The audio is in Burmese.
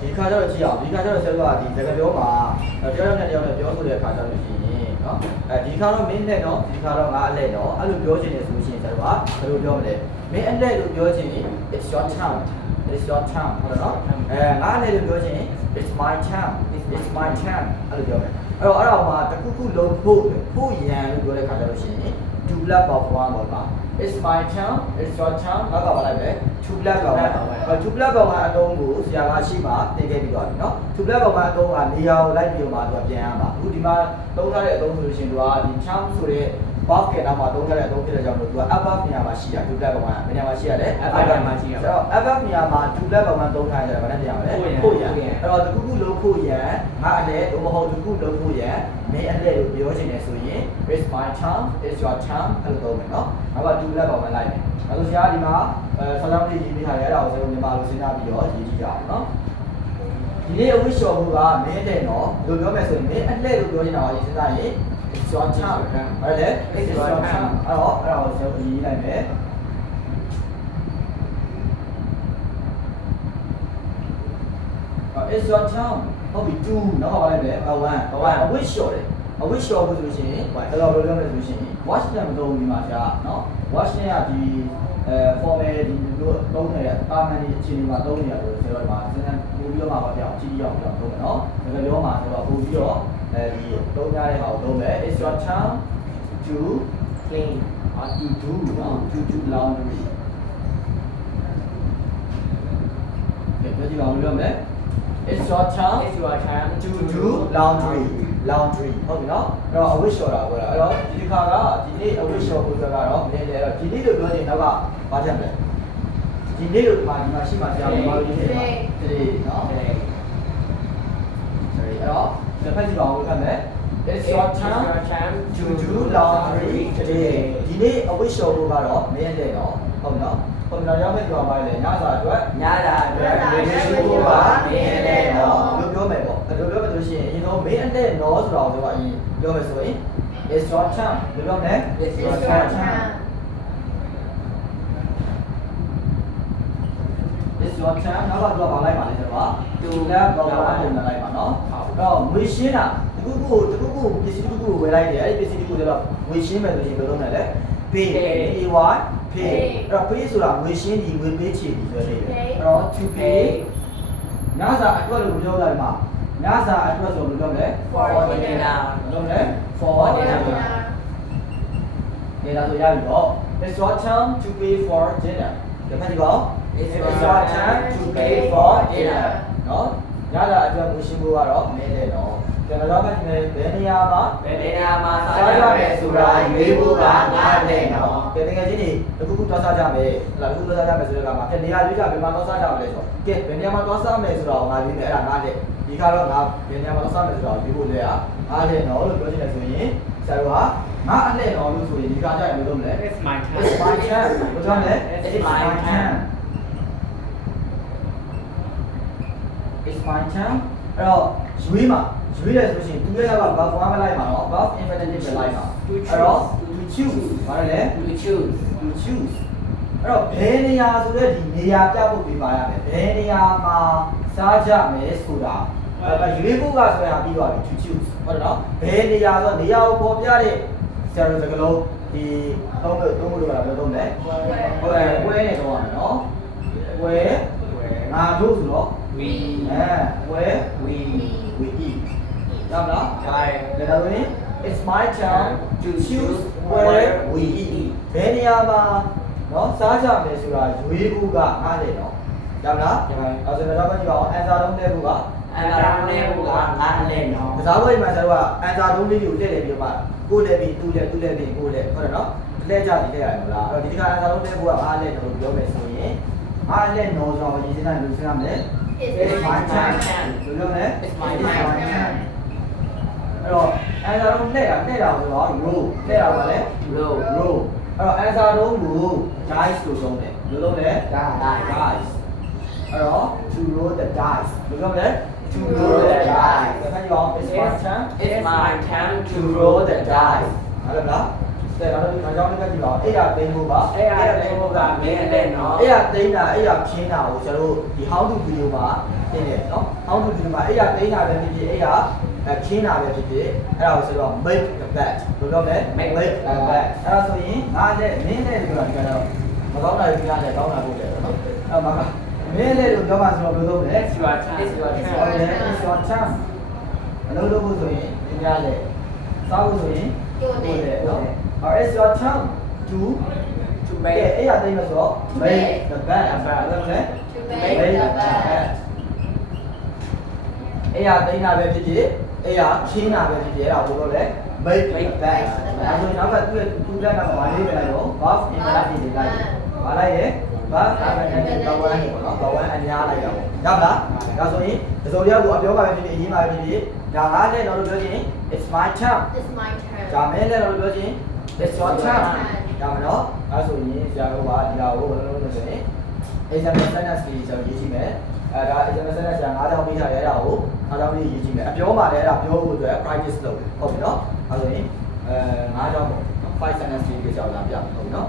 ဒီခါကျတော့ကြည့်အောင်ဒီခါကျတော့ဆရာတို့ကဒီစကားပြောမှာတယောက်နဲ့တယောက်နဲ့ပြောဆိုတဲ့အခါကျတော့ရှိရင်နော်ဒီခါတော့မင်းနဲ့နော်ဒီခါတော့ငါအလဲနော်အဲ့လိုပြောချင်တယ်ဆိုရှင်ဆရာတို့ကဘယ်လိုပြောမလဲမင်းအလဲလို့ပြောချင်ရင် it's your turn it's your turn ဟုတ်တယ်နော်ငါအလဲလို့ပြောချင်ရင် it's my turn it's my turn အဲ့လိုပြောမယ်အဲ့တော့မှာတခုခုလုံးဖို့ရန်လို့ပြောတဲ့ခါကျတော့ရှိရင် to black of one ပေါ့ပါ it's my turn it's your turn ဘာကပါလိုက်ပဲ to black of one to black of one အတုံးကိုဆရာကရှိမှသင်ခဲ့ပြီးသွားပြီနော် to black of one အတုံးကနေရာကိုလိုက်ပြီးတော့မှသူကပြန်ရမှာအခုဒီမှာသုံးထားတဲ့အတုံးဆိုလို့ရှိရင်သူကဒီ charm ဆိုတဲ့ buff ကနောက်မှာသုံးထားတဲ့အတုံးဖြစ်တဲ့ကြောင့်လို့သူက above နေရာမှာရှိတာ to black of one ဘယ်နေရာမှာရှိရလဲ above မှာရှိရဆိုတော့ above နေရာမှာ to black of one သုံးထားရတာဘာနဲ့ပြန်ရမလဲဖို့ရအဲ့တော့တခုခုလုံးဖို့ရငါအလဲတော့မဟုတ်တခုလုံးဖို့ရမင်းအလဲလို့ပြောချင်တယ်ဆိုရင် it's my turn it's your turn အဲ့လိုသုံးမယ်နော်နောက်က to black of one လိုက်မယ်အဲ့လိုဆရာဒီမှာဆောင်းဆောင်းလေးရေးပေးထားတယ်အဲ့ဒါကိုကျွန်တော်မြန်မာလိုစဉ်းစားပြီးတော့ရေးကြည့်ကြအောင်နော်ဒီနေ့အဝိရှော်မှုကမင်းတဲ့နော်ဘယ်လိုပြောမယ်ဆိုရင်မင်းအလှည့်လို့ပြောနေတာကိုစဉ်းစားရင် it's your turn ဟုတ်တယ် it's your turn အဲ့ဒါကိုကျွန်တော်ရေးလိုက်မယ်it's your turn ဟုတ်ပြီ2နောက်ကပါလိုက်မယ်1အဝိရှော်တယ်အဝိရှော်မှုဆိုလို့ရှိရင်ဘယ်လိုပြောမလဲဆိုလို့ရှိရင် watch နဲ့မသုံးဘူးဒီမှာကြာနော် watch နဲ့ကဒီ formal ဒီလိုသုံးနေတဲ့တာမန်ဒီအခြေအနေမှာသုံးနေရတယ်ဆိုတော့ဒီမှာစဉ်းစားပို့ပြီးတော့မှပါပြအောင်ကြည့်ကြည့်အောင်သုံးမယ်နော်ဒါကြပြောမှာဆိုတော့ပို့ပြီးတော့ဒီသုံးရတဲ့ဟာကိုသုံးမယ် it's your turn to clean or to do နော် to do laundry ကဲပြောကြည့်ပါဦးလို့မယ် it's your turn to do laundry ဟုတ်ပြီနော်အဲ့တော့အဝိရှော်တာပြောတာအဲ့တော့ဒီခါကဒီနေ့အဝိရှော်ကိုကတော့မင်းလည်းအဲ့တော့ဒီနေ့လို့ပြောရင်နောက်ကဘာချက်မလဲဒီနေ့လို့ဒီမှာရှိမှဆရာမလို့ရေးနေပါဒီနော် sorry အဲ့တော့တစ်ဖက်ကြည့်ပါဦးခက်မယ် it's your turn to do laundry today ဒီနေ့အဝိရှော်ကိုကတော့မင်းလည်းတော့ဟုတ်ပြီနော်ဟုတ်ပြီနော်ရောက်မဲ့ပြောပါလေညစာအတွက်မင်းရှိဖို့ပါမင်းလည်းတော့လို့ပြောမယ်ပေါ့အဲ့လိုပြောမယ်ဆိုရှင်အရင်တော့မင်းအတဲ့နော်ဆိုတော့ကျွန်တော်အရင်ပြောမယ်ဆိုရင် it's your turn ဘယ်လိုလဲ it's your turn it's your turn နောက်တော့ဘာလိုက်ပါလဲဆိုတော့တူလက်ဘောပါပုံနဲ့လိုက်ပါနော်အဲ့တော့ငွေရှင်းတာတခုခုပစ္စည်းတခုခုဝယ်လိုက်တယ်အဲ့ဒီပစ္စည်းတခုကျတော့ငွေရှင်းမယ်ဆိုရင်ဘယ်လိုလုပ်လဲ pay pay အဲ့တော့ pay ဆိုတာငွေရှင်းဒီငွေပေးချေဒီဆိုတဲ့အဲ့တော့ to pay ညစာအတွက်လို့ပြောတာဒီမှာညစာအတွက်ဆိုလို့ပြောတယ် for dinner လုပ်တယ် for dinner နေလာဆိုရပြီတော့ it's your turn to pay for dinner ဒီဖက်ဒီကော it's your turn to pay for dinner နော်ညစာအတွက်ငွေရှင်းဖို့ကတော့မင်းတဲ့တော့ကျွန်တော်ကဘယ်နေရာမှာစားရမယ်ဆိုတာရွေးဖို့ကငါနဲ့နော်ကဲတကယ်ချင်းဒီတခုခုသွားစားကြမယ်ဟလာတခုသွားစားကြမယ်ဆိုတဲ့ကမှာနေရာရွေးကြဘယ်မှာသွားစားကြမလဲဆိုတော့ကဲဘယ်နေရာမှာသွားစားမယ်ဆိုတော့ငါရွေးမယ်အဲ့ဒါငါနဲ့ဒီကတော့ငါဘယ်နေရာမှာသွားစားမယ်ဆိုတော့ရွေးဖို့လဲငါနဲ့နော်လို့ပြောချင်တယ်ဆိုရင်ဆရာတို့ကငါအလှည့်နော်လို့ဆိုရင်ဒီကကြရင်ဘယ်လိုလုပ်မလဲ it's my turn ဘယ်လိုလဲ it's my turn အဲ့တော့ရွေးမှာရွေးတယ်ဆိုရှင်သူရဲ့က buff 1ပဲလိုက်မှာနော် buff infinitive ပဲလိုက်မှာအဲ့တော့ to choose ဘာလဲ to choose အဲ့တော့ဘယ်နေရာဆိုတဲ့ဒီနေရာပြဖို့ပြပါရမယ်ဘယ်နေရာမှာစားကြမယ်ဆိုတာရွေးဖို့ကဆိုရင်ပြီးသွားပြီ to choose ဟုတ်တယ်နော်ဘယ်နေရာဆိုနေရာကိုပေါ်ပြတဲ့ဆရာတို့စကားလုံးဒီသုံးလို့တော့ပြောသုံးတယ်ဝဲနေတော့ရမယ်နော်ဝဲငါတို့ဆိုတော့ we where we eat ရမလား right ဒါဆိုရင် it's my turn to choose where we eat ဘယ်နေရာမှာနော်စားကြမယ်ဆိုတာရွေးဖို့ကငါ့လေနော်ရမလားအဲ့ဆိုတော့ကြည့်ပါဦး answer လုံးနဲ့ဖို့ကငါ့လေနော်ကစားပွဲမှာကျတော့ answer လုံးလေးကိုလှည့်ပြီးတော့မှကိုလည်းပြီးသူလည်းပြီးကိုလည်းဟုတ်တယ်နော်လှည့်ကြပြီးလှည့်ရတယ်မလားအဲ့တော့ဒီတစ်ခါ answer လုံးနဲ့ဖို့ကငါ့လေနော်လို့ပြောမယ်ဆိုရင်ငါ့လေနော်ဆိုတော့ရည်စင်းတိုင်းလို့စဉ်းစားမယ် it's my turn ဘယ်လိုလဲ it's my turn အဲ့တော့ answer လုံးလှည့်တာဆိုတော့ row လှည့်တာပါလေ row အဲ့တော့ answer လုံးကို dice လို့သုံးတယ်ဘယ်လိုလုပ်လဲ dice အဲ့တော့ to roll the dice ဘယ်လိုလုပ်လဲ to roll the dice ဒါခိုင်းအောင် it's my turn to roll the dice ဟုတ်လား တဲ့ဒါတော့ကြောင်းလေးကကြည့်ပါဦးအဲ့ရသိမ်းဖို့ပါ အဲ့ရတဲ့ဘုကမင်းနဲ့နော် အဲ့ရသိမ်းတာအဲ့ရခင်းတာကိုကျွန်တော်တို့ဒီ how to video မှာသင်တယ်နော် how to video မှာအဲ့ရသိမ်းတာပဲဖြစ်ဖြစ်အဲ့ရခင်းတာပဲဖြစ်ဖြစ်အဲ့ဒါကိုဆိုတော့ make the bed ဘယ်လိုပြောလဲ make the bed အဲ့ဒါဆိုရင်ငါနဲ့မင်းနဲ့ပြောတာကျွန်တော်မကောင်းတာတွေကြားတယ်ကောင်းတာပို့တယ်နော်အဲ့မှာမင်းနဲ့လို့ပြောမှဆိုတော့ဘယ်လိုလုပ်လဲ it's your turn it's your turn အလုပ်လုပ်ဖို့ဆိုရင်သင်ကြားတယ်စားဖို့ဆိုရင်ဟုတ်တယ်နော် it's your turn to make အဲ့ရသိမ်းလို့ဆိုတော့ make the bed အဲ့ဒါလည်း to make the bed အဲ့ရသိမ်းတာပဲဖြစ်ဖြစ်အဲ့ရချင်းတာပဲဖြစ်ဖြစ်အဲ့ဒါဘယ်လိုလဲ make the bed အဲ့ဆိုနောက်ကသူ့ရဲ့သူ့လက်မှာဘာလေးပဲလိုက်တော့ buff infinitive တွေလိုက်ဘာလိုက်ရဲ buff infinitive ဘဝန်းနေပေါ့နော်ဘဝန်းအများလိုက်တာပေါ့ရပါလားဒါဆိုရင်ဒီစုံရောက်ကိုအပြောပါပဲဖြစ်ဖြစ်အရင်ပါပဲဖြစ်ဖြစ်ဒါငါနဲ့တော့ပြောချင်း it's my turn it's my turn ဒါမဲနဲ့တော့ပြောချင်း it's your turn ဒါမနော်အဲဆိုရင်ဆရာတို့ကဒီဟာကိုဘယ်လိုလုပ်လဲဆိုရင် example sentence ကြီးကျွန်တော်ရေးကြည့်မယ်အဲဒါ example sentence က9ကြောင်းပေးထားတယ်အဲ့ဒါကို9ကြောင်းလေးရေးကြည့်မယ်အပြောမှာလည်းအဲ့ဒါပြောဖို့အတွက် practice လုပ်ဟုတ်ပြီနော်အဲဆိုရင်9ကြောင်းပေါ့5 sentence ကြီးပြကြအောင်လာပြဟုတ်ပြီနော်